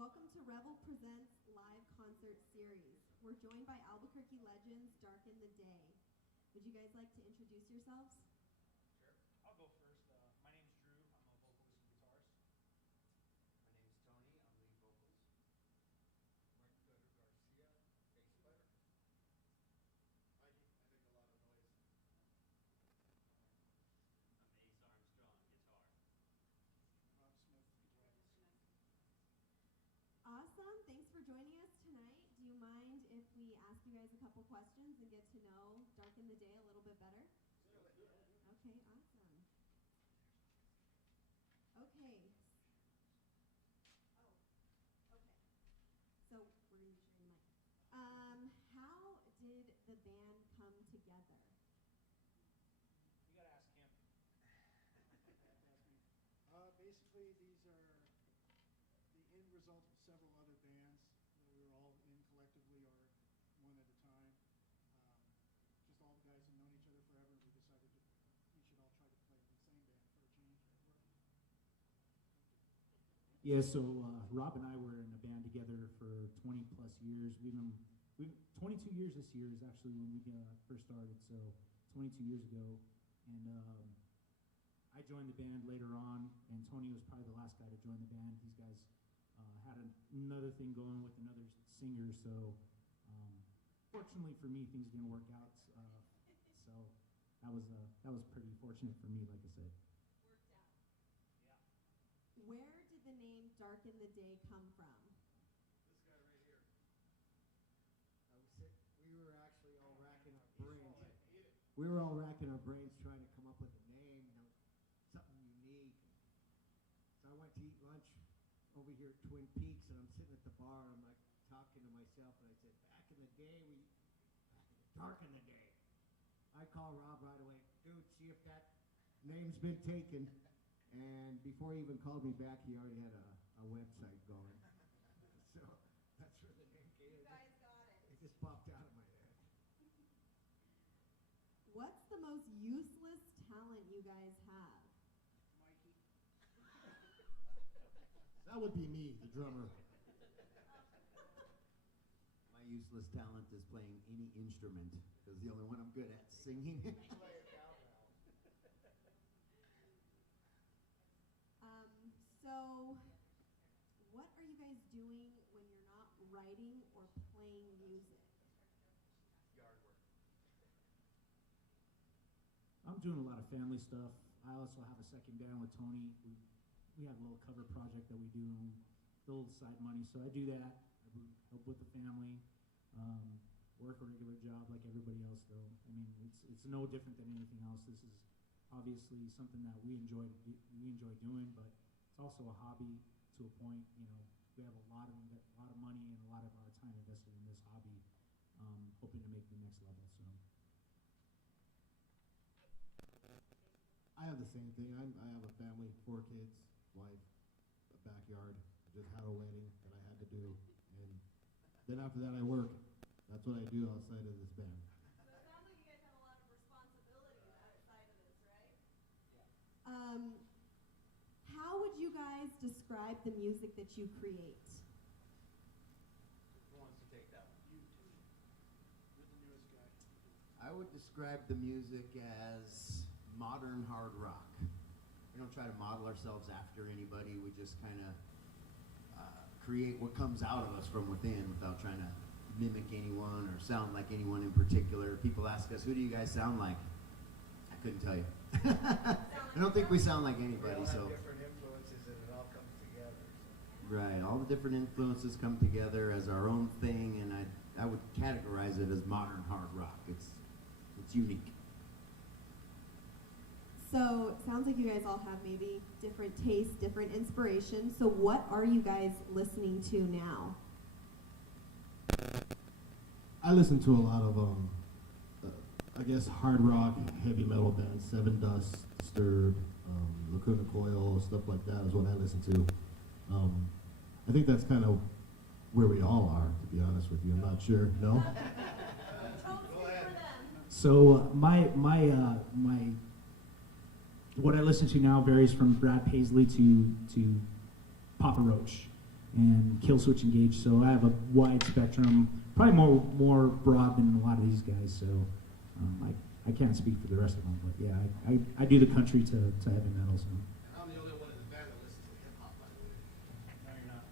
Welcome to Revel Presents Live Concert Series. We're joined by Albuquerque legends Darken the Day. Would you guys like to introduce yourselves? Sure. I'll go first. My name's Drew. I'm a vocalist and guitarist. My name is Tony. I'm lead vocals. Marco Garcia, bass player. Mikey, I make a lot of noise. I'm Ace Armstrong, guitar. Rob Smith, guitarist. Awesome. Thanks for joining us tonight. Do you mind if we ask you guys a couple questions and get to know Darken the Day a little bit better? Okay, awesome. Okay. Oh, okay. So we're going to be sharing the mic. How did the band come together? You gotta ask him. Basically, these are the end result of several other bands that we were all in collectively or one at a time. Just all the guys have known each other forever, and we decided that we should all try to play in the same band for a change. Yeah, so Rob and I were in a band together for 20 plus years. We 22 years this year is actually when we first started, so 22 years ago. And I joined the band later on, and Tony was probably the last guy to join the band. These guys had another thing going with another singer, so fortunately for me, things didn't work out. So that was pretty fortunate for me, like I said. Worked out. Yeah. Where did the name Darken the Day come from? This guy right here. We were actually all racking our He's brains. falling. Eat it. We were all racking our brains trying to come up with a name, something unique. So I went to eat lunch over here at Twin Peaks, and I'm sitting at the bar, and I'm like talking to myself, and I said, back in the day, darken the day. I call Rob right away, dude, see if that name's been taken. And before he even called me back, he already had a website going. So that's where the name came. You guys got it. It just popped out of my head. What's the most useless talent you guys have? Mikey. That would be me, the drummer. My useless talent is playing any instrument, because the only one I'm good at is singing. So, what are you guys doing when you're not writing or playing music? Yard work. I'm doing a lot of family stuff. I also have a second band with Tony. We have a little cover project that we do, a little side money. So I do that. I help with the family. Work a regular job like everybody else, though. I mean, it's no different than anything else. This is obviously something that we enjoy doing, but it's also a hobby to a point. You know, we have a lot of money and a lot of our time invested in this hobby, hoping to make the next level. So. I have the same thing. I have a family, 4 kids, wife, a backyard. I just had a wedding that I had to do, and then after that I work. That's what I do outside of this band. So it sounds like you guys have a lot of responsibilities outside of this, right? Yeah. How would you guys describe the music that you create? Who wants to take that one? You too. You're the newest guy. I would describe the music as modern hard rock. We don't try to model ourselves after anybody. We just kind of create what comes out of us from within without trying to mimic anyone or sound like anyone in particular. People ask us, who do you guys sound like? I couldn't tell you. I don't think we sound like anybody. We all So have different influences, and it all comes together. So. right, all the different influences come together as our own thing, and I would categorize it as modern hard rock. It's unique. So it sounds like you guys all have maybe different tastes, different inspirations. So what are you guys listening to now? I listen to a lot of, I guess, hard rock, heavy metal bands, Seven Dust, Disturbed, Lacuna Coil, stuff like that is what I listen to. I think that's kind of where we all are, to be honest with you. I'm not sure. No? Go ahead. So my what I listen to now varies from Brad Paisley to Papa Roach. and kill switch engage. So I have a wide spectrum, probably more broad than a lot of these guys. So I can't speak for the rest of them, but yeah, I do the country to heavy metal. So. I'm the only one in the band that listens to hip hop, by the way. No, you're not.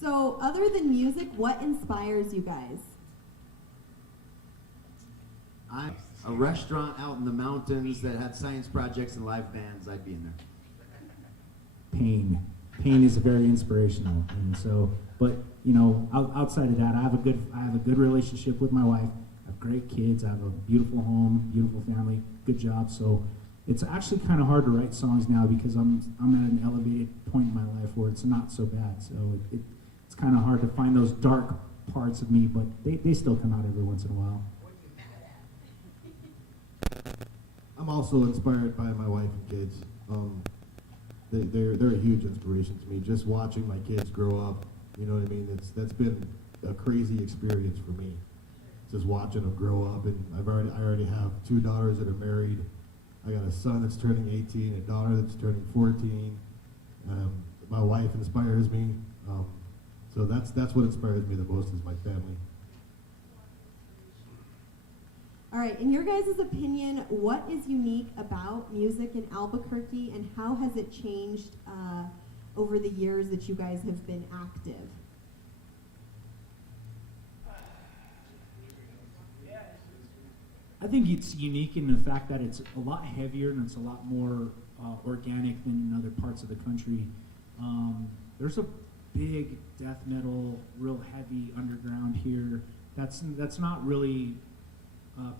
So, other than music, what inspires you guys? I'm a restaurant out in the mountains that had science projects and live bands. I'd be in there. Pain is very inspirational, and so, but you know, outside of that, I have a good relationship with my wife. I have great kids. I have a beautiful home, beautiful family, good job. So it's actually kind of hard to write songs now because I'm at an elevated point in my life where it's not so bad. So it's kind of hard to find those dark parts of me, but they still come out every once in a while. I'm also inspired by my wife and kids. They're a huge inspiration to me. Just watching my kids grow up, you know what I mean? That's been a crazy experience for me. Just watching them grow up, and I already have 2 daughters that are married. I got a son that's turning 18, a daughter that's turning 14. My wife inspires me. So that's what inspires me the most is my family. All right, in your guys' opinion, what is unique about music in Albuquerque, and how has it changed over the years that you guys have been active? I think it's unique in the fact that it's a lot heavier and it's a lot more organic than in other parts of the country. There's a big death metal, real heavy underground here. That's not really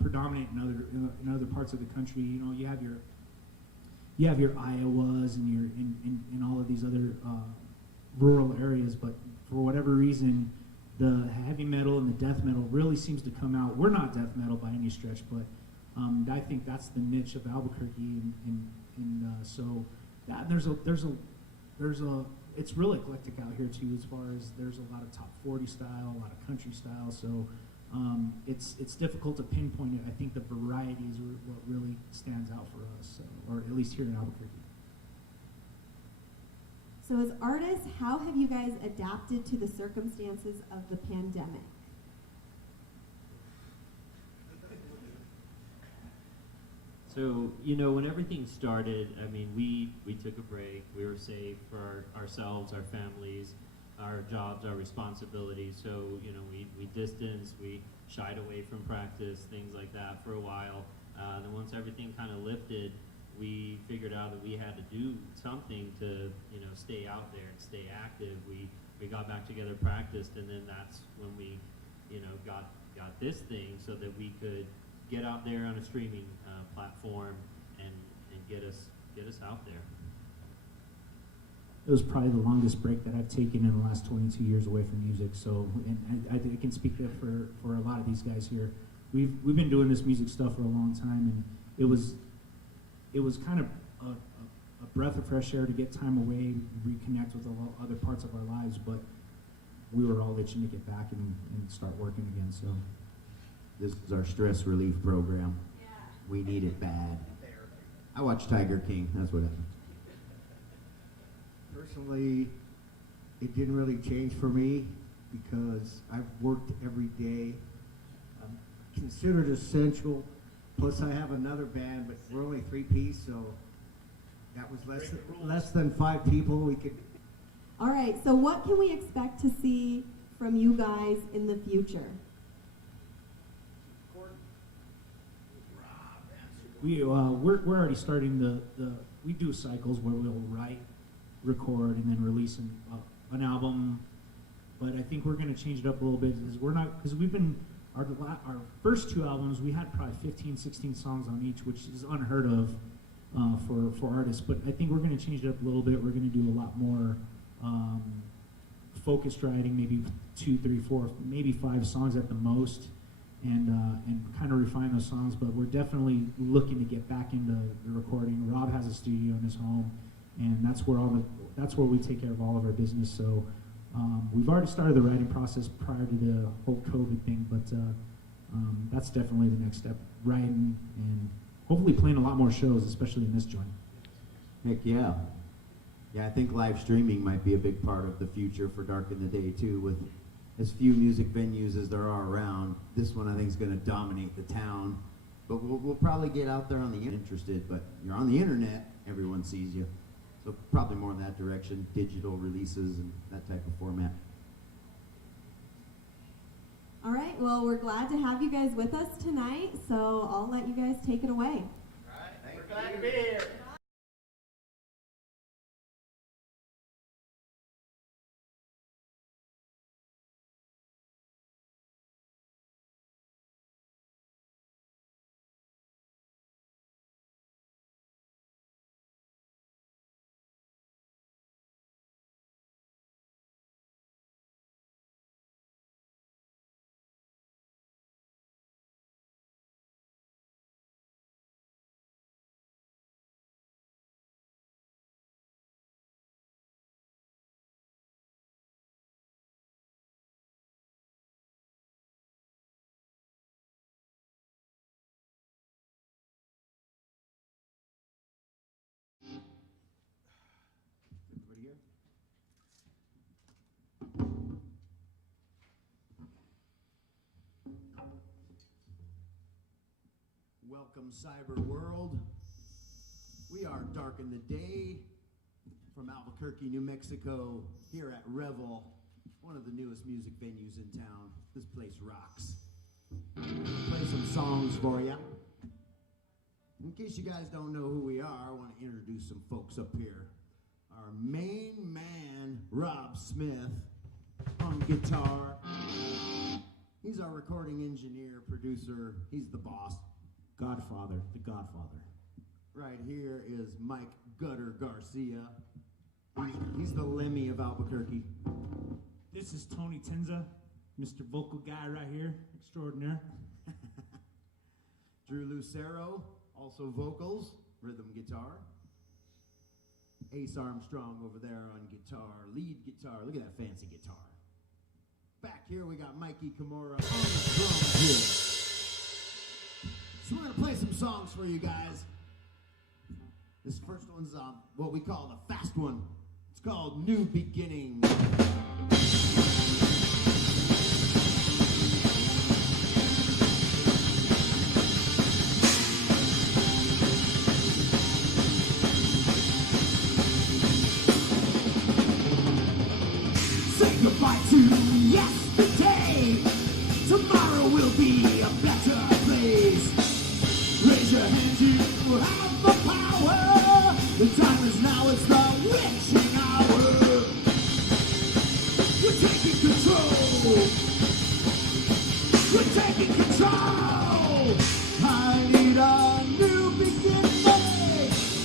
predominant in other parts of the country. You know, you have your Iowas and in all of these other rural areas, but for whatever reason, the heavy metal and the death metal really seems to come out. We're not death metal by any stretch, but I think that's the niche of Albuquerque, and so that there's a it's real eclectic out here too. As far as there's a lot of top 40 style, a lot of country style, so it's difficult to pinpoint it. I think the variety is what really stands out for us, or at least here in Albuquerque. So, as artists, how have you guys adapted to the circumstances of the pandemic? So, you know, when everything started, I mean, we took a break. We were safe for ourselves, our families, our jobs, our responsibilities. So, you know, we distanced, we shied away from practice, things like that for a while. Then once everything kind of lifted, we figured out that we had to do something to, you know, stay out there and stay active. We got back together, practiced, and then that's when we, you know, got this thing so that we could get out there on a streaming platform and get us out there. It was probably the longest break that I've taken in the last 22 years away from music. So, and I can speak that for a lot of these guys here. We've been doing this music stuff for a long time, and it was kind of a breath of fresh air to get time away, reconnect with other parts of our lives. But we were all itching to get back and start working again. So This is our stress relief program. Yeah. We need it bad. I watched Tiger King. That's what happened. Personally, it didn't really change for me because I've worked every day. I'm considered essential. Plus, I have another band, but we're only 3-piece, so that was less than 5 people. We could. All right, so what can we expect to see from you guys in the future? We're already starting we do cycles where we'll write, record, and then release an album. But I think we're going to change it up a little bit because we've been our first 2 albums we had probably 15, 16 songs on each, which is unheard of for artists. But I think we're going to change it up a little bit. We're going to do a lot more focused writing, maybe 2, 3, 4, maybe 5 songs at the most. And kind of refine those songs, but we're definitely looking to get back into the recording. Rob has a studio in his home, and that's where we take care of all of our business. So we've already started the writing process prior to the whole COVID thing, but that's definitely the next step. Writing and hopefully playing a lot more shows, especially in this joint. Heck yeah. Yeah, I think live streaming might be a big part of the future for Darken the Day too. With as few music venues as there are around, this one I think is going to dominate the town. But we'll probably get out there on the interested. But you're on the internet, everyone sees you. So probably more in that direction, digital releases and that type of format. All right, well, we're glad to have you guys with us tonight, so I'll let you guys take it away. We're glad to be here. Everybody here? Welcome, cyber world. We are Darken the Day from Albuquerque, New Mexico, here at Revel, one of the newest music venues in town. This place rocks. Play some songs for you. In case you guys don't know who we are, I want to introduce some folks up here. Our main man, Rob Smith, on guitar. He's our recording engineer, producer. He's the boss. Godfather, the Godfather. Right here is Mike Gutter Garcia. He's the Lemmy of Albuquerque. This is Tony Tenza, Mr. Vocal Guy right here, extraordinaire. Drew Lucero, also vocals, rhythm guitar. Ace Armstrong over there on guitar, lead guitar. Look at that fancy guitar. Back here we got Mikey Kimura on the drums here. So we're going to play some songs for you guys. This first one's what we call the fast one. It's called New Beginning. Say goodbye to yesterday. Tomorrow will be a better place. Raise your hand, you have the power. The time is now, it's the witching hour. You're taking control. You're taking control. I need a new beginning.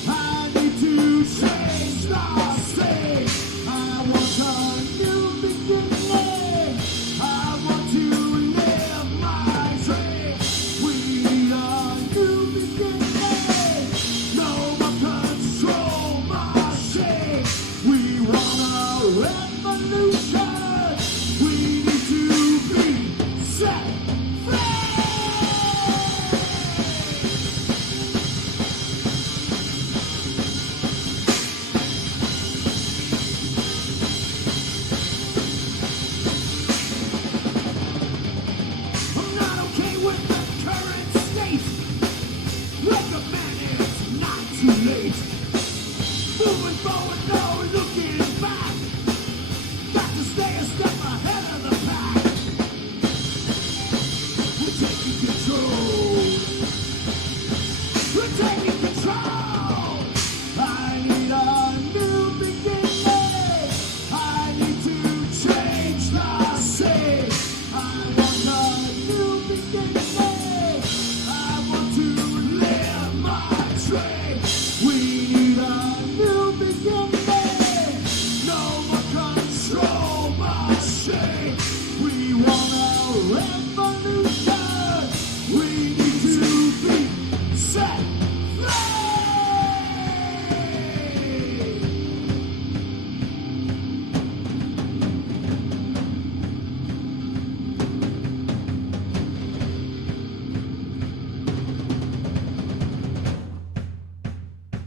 I need to change the state. I want a new beginning. I want to live my dream. We need a new beginning. No more control machine. We want a revolution. We need to be set free. I'm not okay with the current state. Recommend it's not too late. Moving forward, no looking back. Got to stay a step ahead of the pack. We're taking control. We're taking control. I need a new beginning. I need to change the scene. I want a new beginning. I want to live my dream. We need a new beginning. No more control machine. We want a revolution. We need to be set free.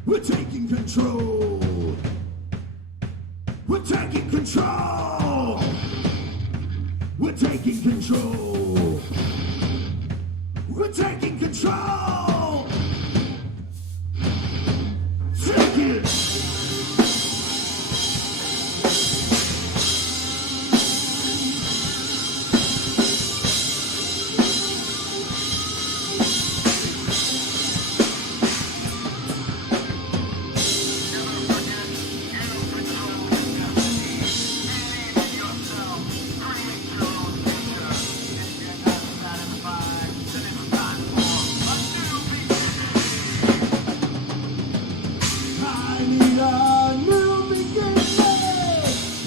We're taking control. We're taking control. We're taking control. We're taking control. Take it. I need a new beginning.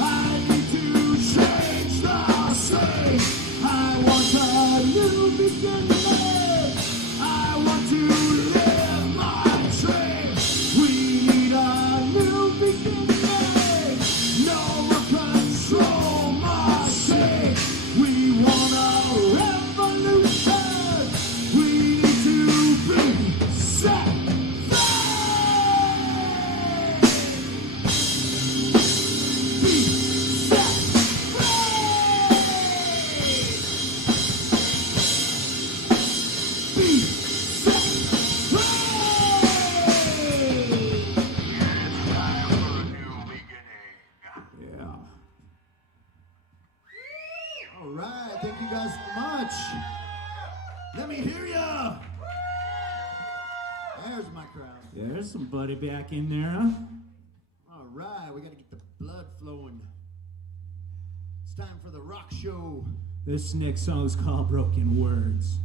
I need to change the state. I want a new beginning. I want to live my dream. We need a new beginning. No more control machine. We want a revolution. We need to be set free. Yeah. All right, thank you guys so much. Let me hear ya. There's my crowd. Yeah, there's somebody back in there, huh? All right, we gotta get the blood flowing. It's time for the rock show. This next song is called Broken Words.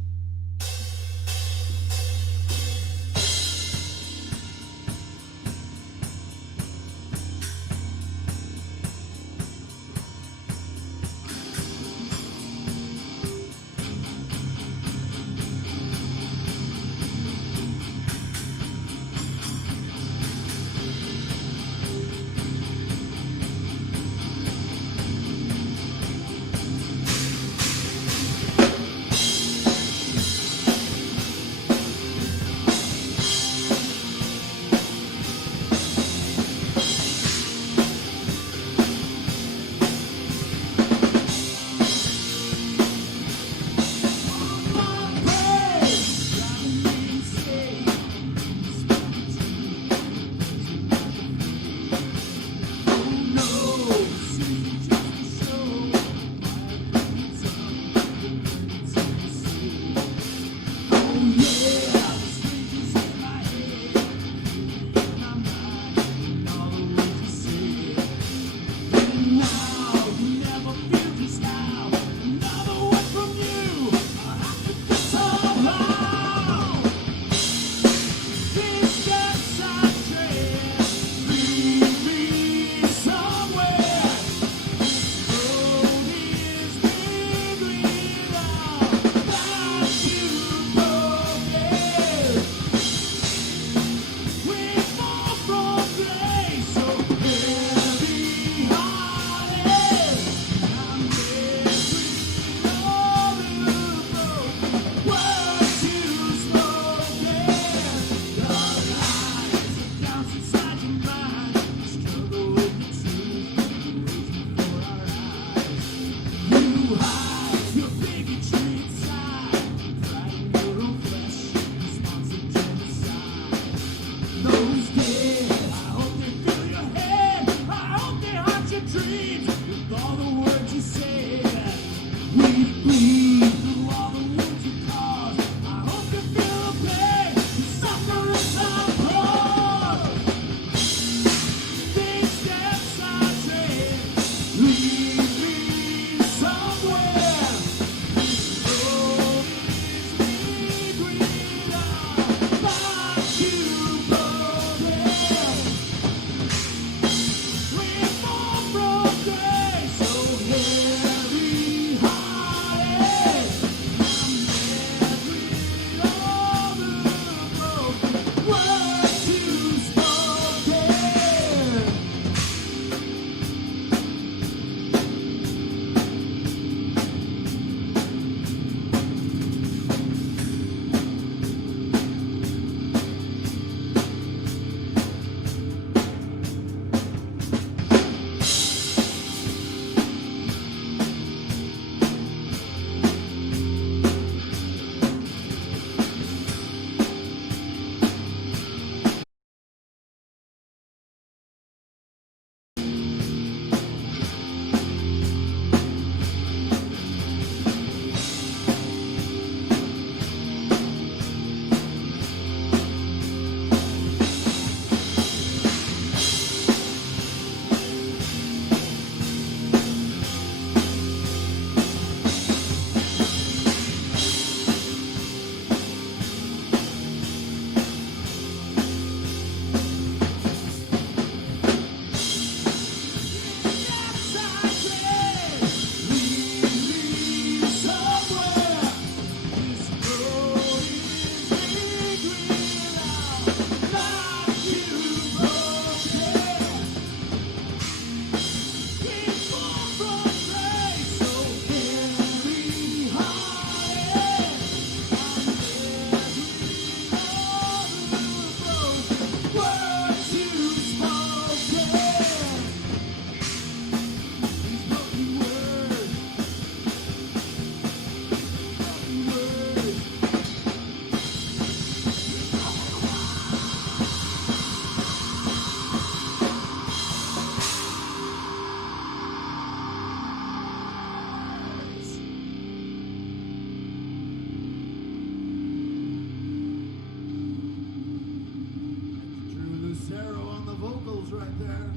vocals right there.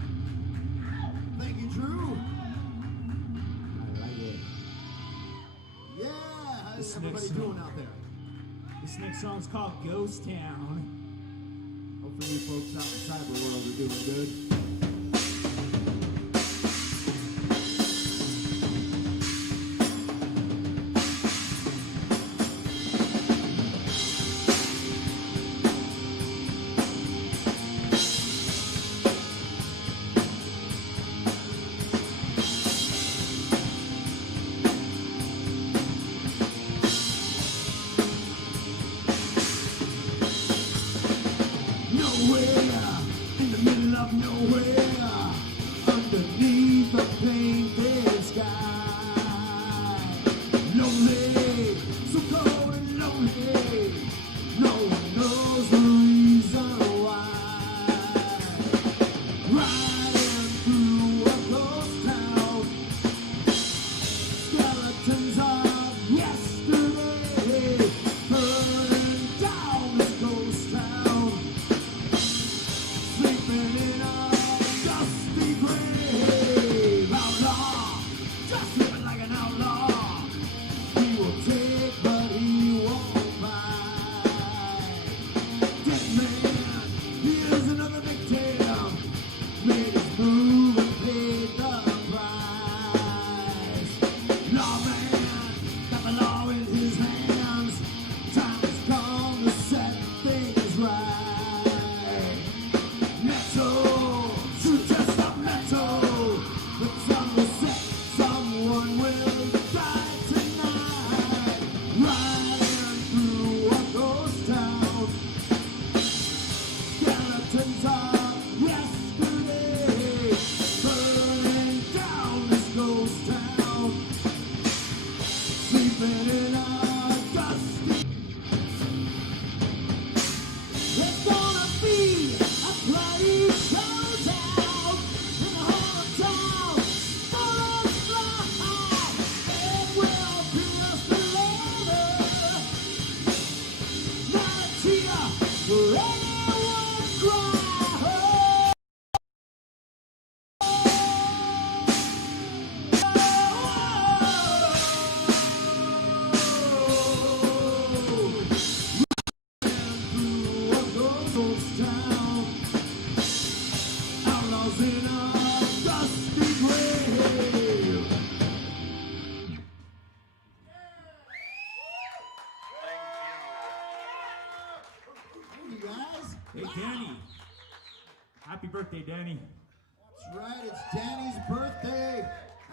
Thank you, Drew. I like it. Yeah, how's This everybody next doing song- out there? This next song's called Ghost Town. Hopefully you folks out in cyber world are doing good. Nowhere, in the middle of nowhere, underneath the painted sky. Lonely, so cold and lonely, no one knows the reason why. Riding through a ghost town, skeletons of yesterday, burning down this ghost town. Sleeping in a dusty grave. Outlaw, just living like an outlaw. He will take, but he won't buy. Dead man, here's another victim. Made his move and paid the price. Lawman, got the law in his hands. Time has come to set things right. Metal, shoot just up metal. The sun will set, someone will die tonight. Riding through a ghost town, skeletons of yesterday, burning down this ghost town. Sleeping in a dusty. There's gonna be a bloody showdown in the whole of town. Bullets fly, it will pierce the leather. Not a tear for anyone cry. Through a ghost town, outlaws in a dusty grave. Hey, you guys. Hey, Danny. Happy birthday, Danny. That's right, it's Danny's birthday.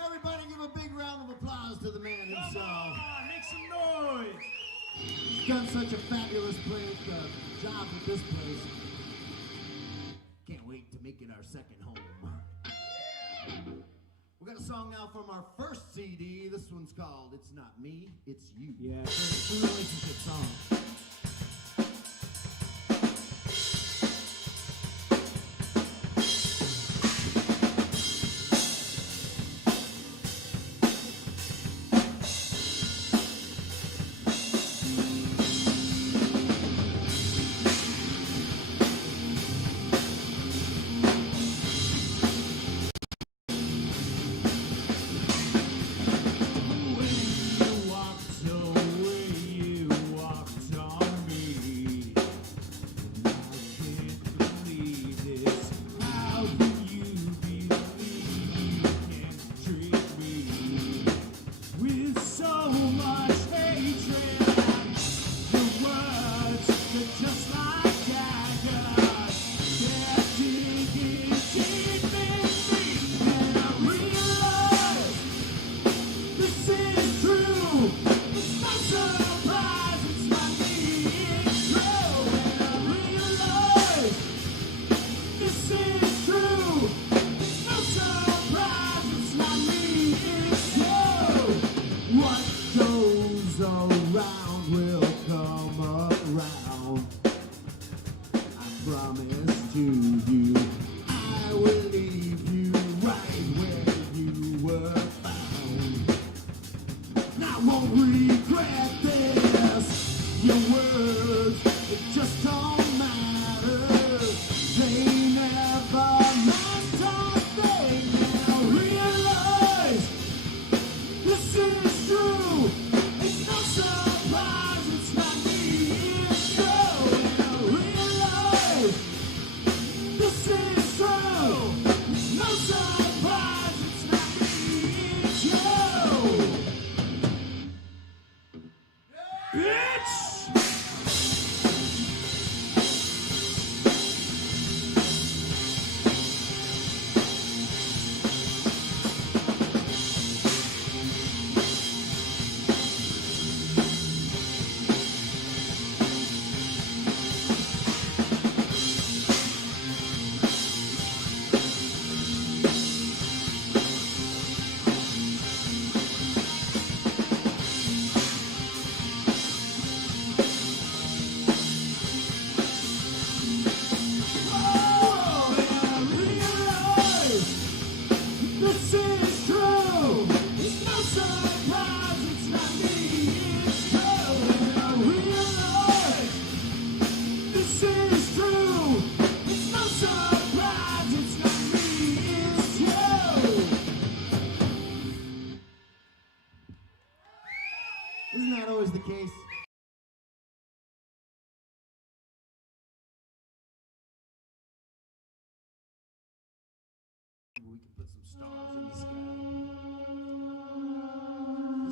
Everybody give a big round of applause to the man himself. Make some noise. He's done such a fabulous job with this place. Can't wait to make it our second home. We got a song now from our first CD. This one's called It's Not Me, It's You. Yeah, it's a relationship song. When you walked away, you walked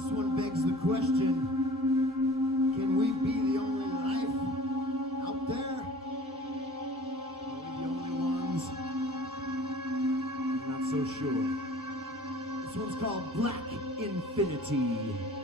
This one begs the question, can we be the only life out there? Are we the only ones? I'm not so sure. This one's called Black Infinity.